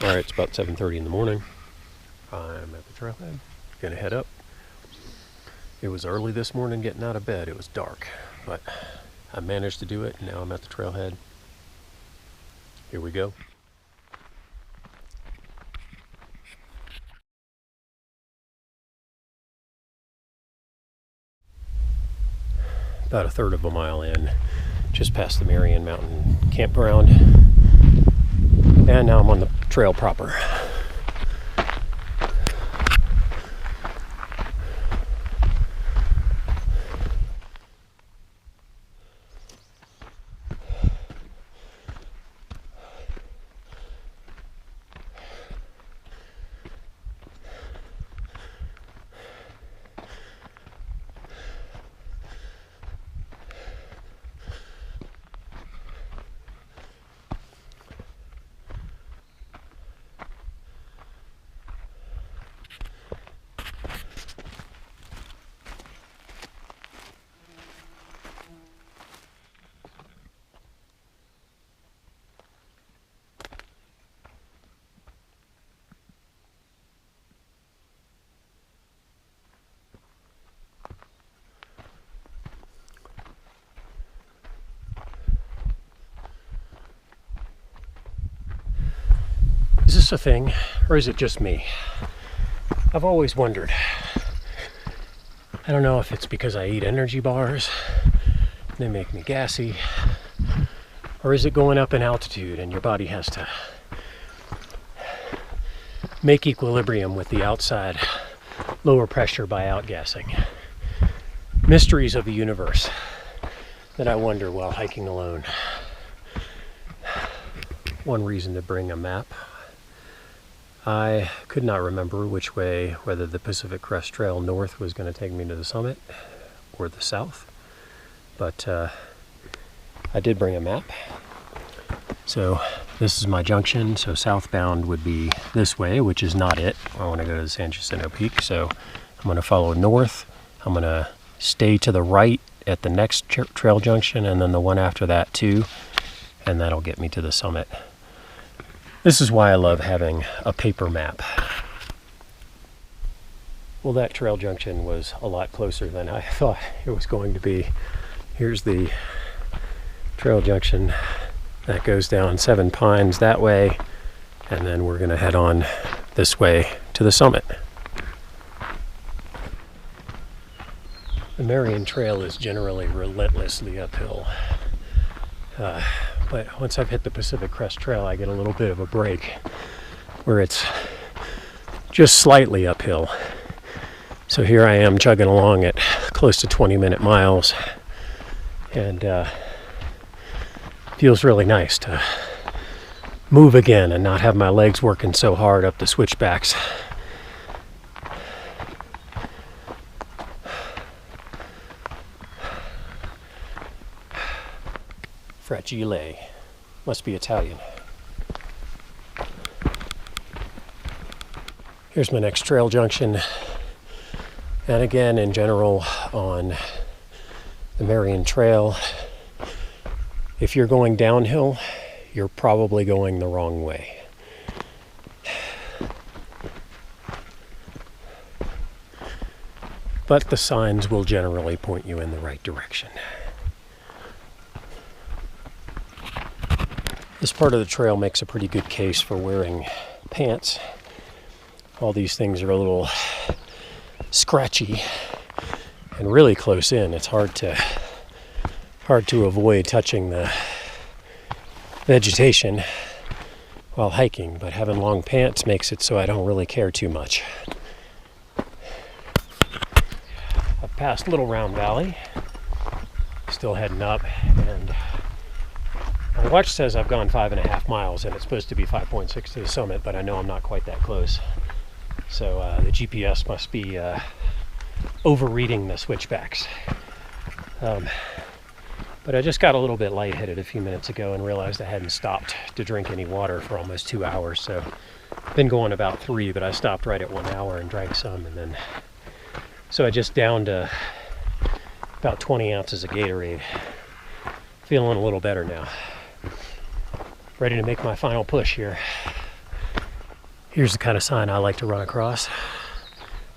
All right, it's about 7:30 in the morning. I'm at the trailhead, gonna head up. It was early this morning getting out of bed. It was dark, but I managed to do it. Now I'm at the trailhead. Here we go. About a third of a mile in, just past the Marion Mountain campground. And now I'm on the trail proper. Is this a thing, or is it just me? I've always wondered. I don't know if it's because I eat energy bars, they make me gassy, or is it going up in altitude and your body has to make equilibrium with the outside lower pressure by outgassing? Mysteries of the universe that I wonder while hiking alone. One reason to bring a map. I could not remember which way, whether the Pacific Crest Trail north was going to take me to the summit or the south, but I did bring a map. So this is my junction, so southbound would be this way, which is not it. I want to go to the San Jacinto Peak, so I'm going to follow north. I'm going to stay to the right at the next trail junction, and then the one after that too, and that'll get me to the summit. This is why I love having a paper map. Well, that trail junction was a lot closer than I thought it was going to be. Here's the trail junction that goes down Seven Pines that way, and then we're going to head on this way to the summit. The Marion Trail is generally relentlessly uphill. But once I've hit the Pacific Crest Trail, I get a little bit of a break where it's just slightly uphill. So here I am chugging along at close to 20-minute miles, and feels really nice to move again and not have my legs working so hard up the switchbacks. Fragile. Must be Italian. Here's my next trail junction. And again, in general, on the Marion Trail, if you're going downhill, you're probably going the wrong way. But the signs will generally point you in the right direction. This part of the trail makes a pretty good case for wearing pants. All these things are a little scratchy and really close in. It's hard to avoid touching the vegetation while hiking, but having long pants makes it so I don't really care too much. I've passed Little Round Valley, still heading up, and my watch says I've gone 5.5 miles, and it's supposed to be 5.6 to the summit, but I know I'm not quite that close. So the GPS must be overreading the switchbacks. But I just got a little bit lightheaded a few minutes ago and realized I hadn't stopped to drink any water for almost 2 hours. So I've been going about 3, but I stopped right at 1 hour and drank some, and then so I just downed about 20 ounces of Gatorade. Feeling a little better now. Ready to make my final push here. Here's the kind of sign I like to run across.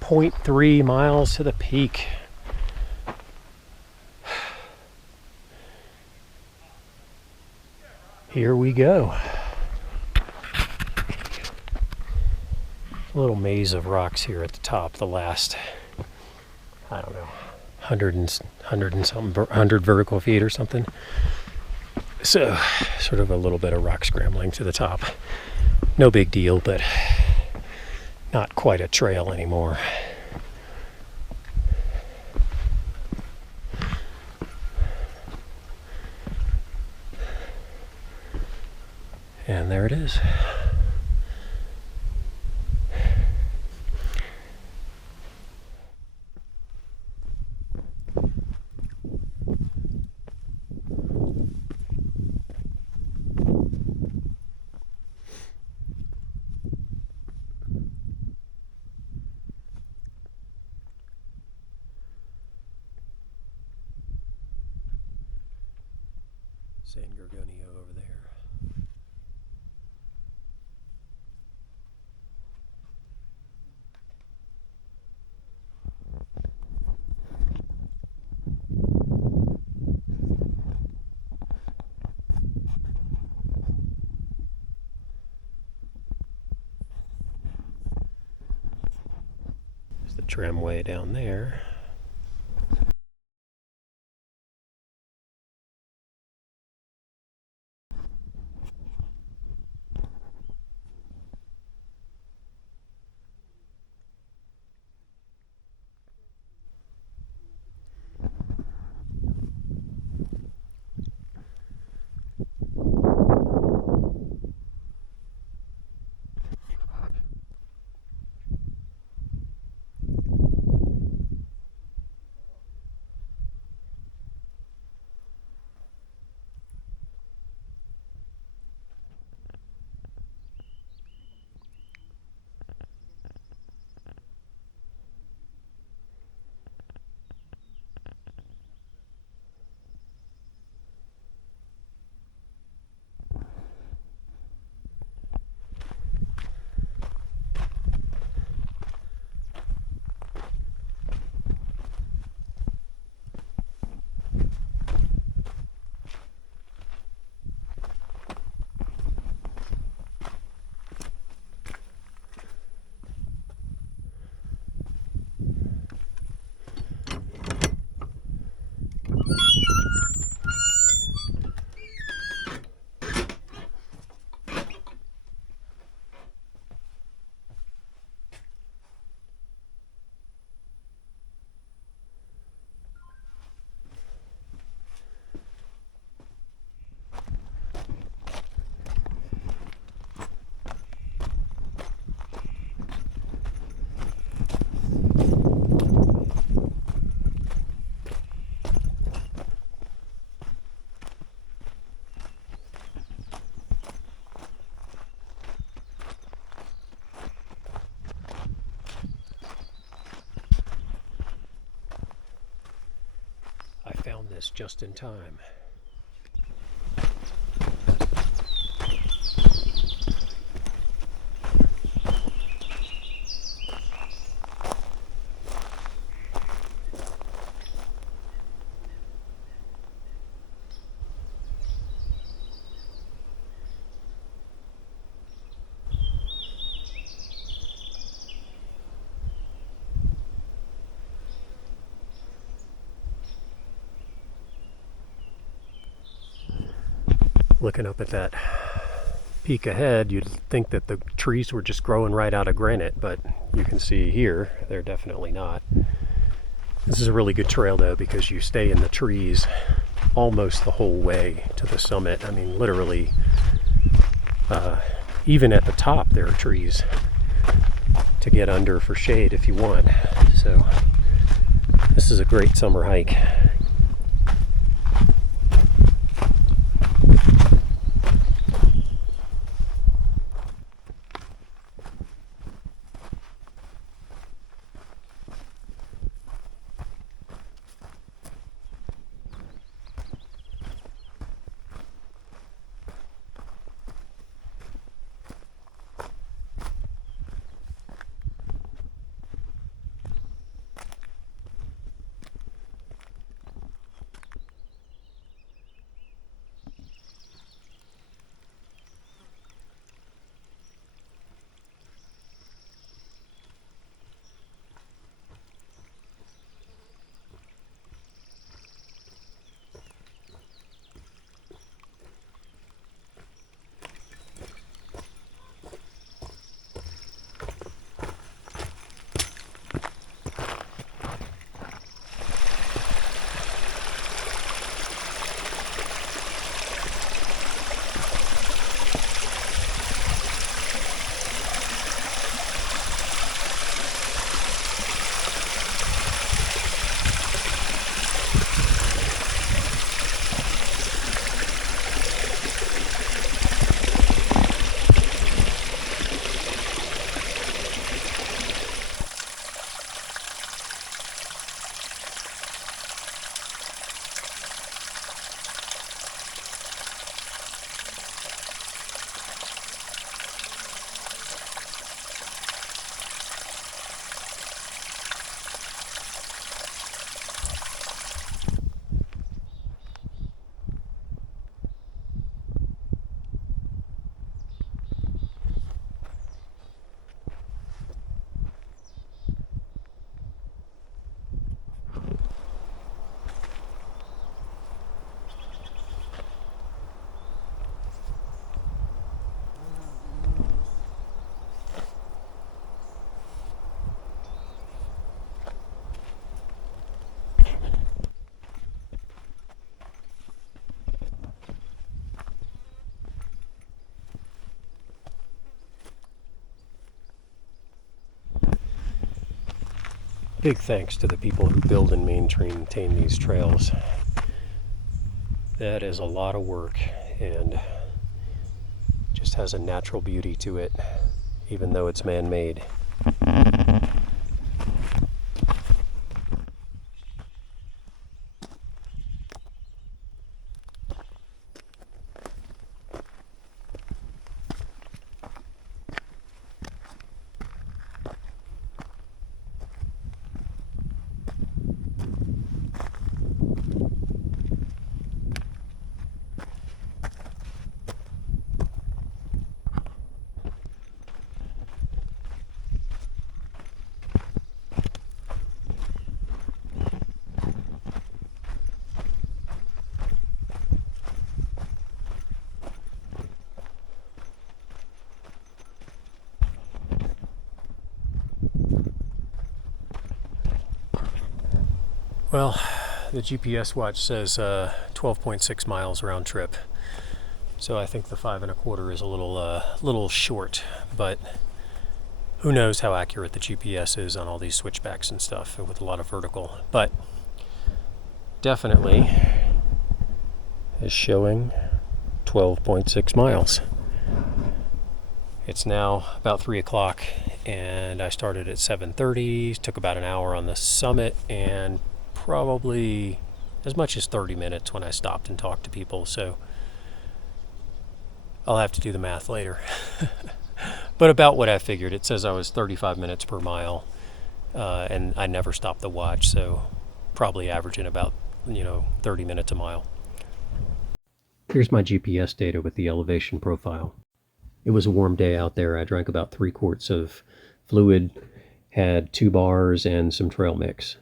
0.3 miles to the peak. Here we go. A little maze of rocks here at the top, the last, I don't know, 100 vertical feet or something. So, sort of a little bit of rock scrambling to the top. No big deal, but not quite a trail anymore. And there it is. San Gorgonio over there. There's the tramway down there. Found this just in time. Looking up at that peak ahead, you'd think that the trees were just growing right out of granite, but you can see here, they're definitely not. This is a really good trail though, because you stay in the trees almost the whole way to the summit. I mean, literally, even at the top there are trees to get under for shade if you want. So this is a great summer hike. big thanks to the people who build and maintain these trails. That is a lot of work and just has a natural beauty to it, even though it's man-made. Well, the GPS watch says 12.6 miles round trip, so I think the 5.25 is a little short, but who knows how accurate the GPS is on all these switchbacks and stuff with a lot of vertical, but definitely is showing 12.6 miles. It's now about 3 o'clock and I started at 7:30, took about an hour on the summit and probably as much as 30 minutes when I stopped and talked to people, so I'll have to do the math later. But about what I figured, it says I was 35 minutes per mile, and I never stopped the watch, so probably averaging about 30 minutes a mile. Here's my GPS data with the elevation profile. It was a warm day out there. I drank about 3 quarts of fluid, had 2 bars and some trail mix.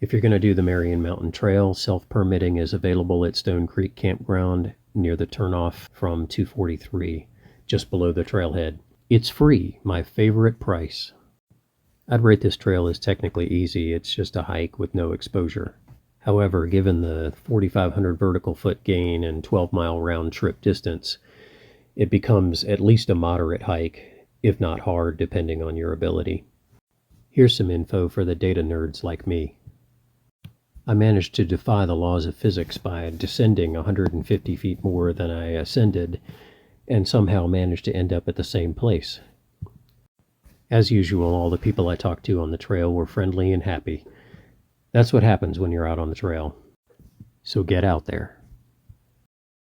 If you're going to do the Marion Mountain Trail, self-permitting is available at Stone Creek Campground near the turnoff from 243, just below the trailhead. It's free, my favorite price. I'd rate this trail as technically easy. It's just a hike with no exposure. However, given the 4,500 vertical foot gain and 12-mile round trip distance, it becomes at least a moderate hike, if not hard, depending on your ability. Here's some info for the data nerds like me. I managed to defy the laws of physics by descending 150 feet more than I ascended, and somehow managed to end up at the same place. As usual, all the people I talked to on the trail were friendly and happy. That's what happens when you're out on the trail. So get out there.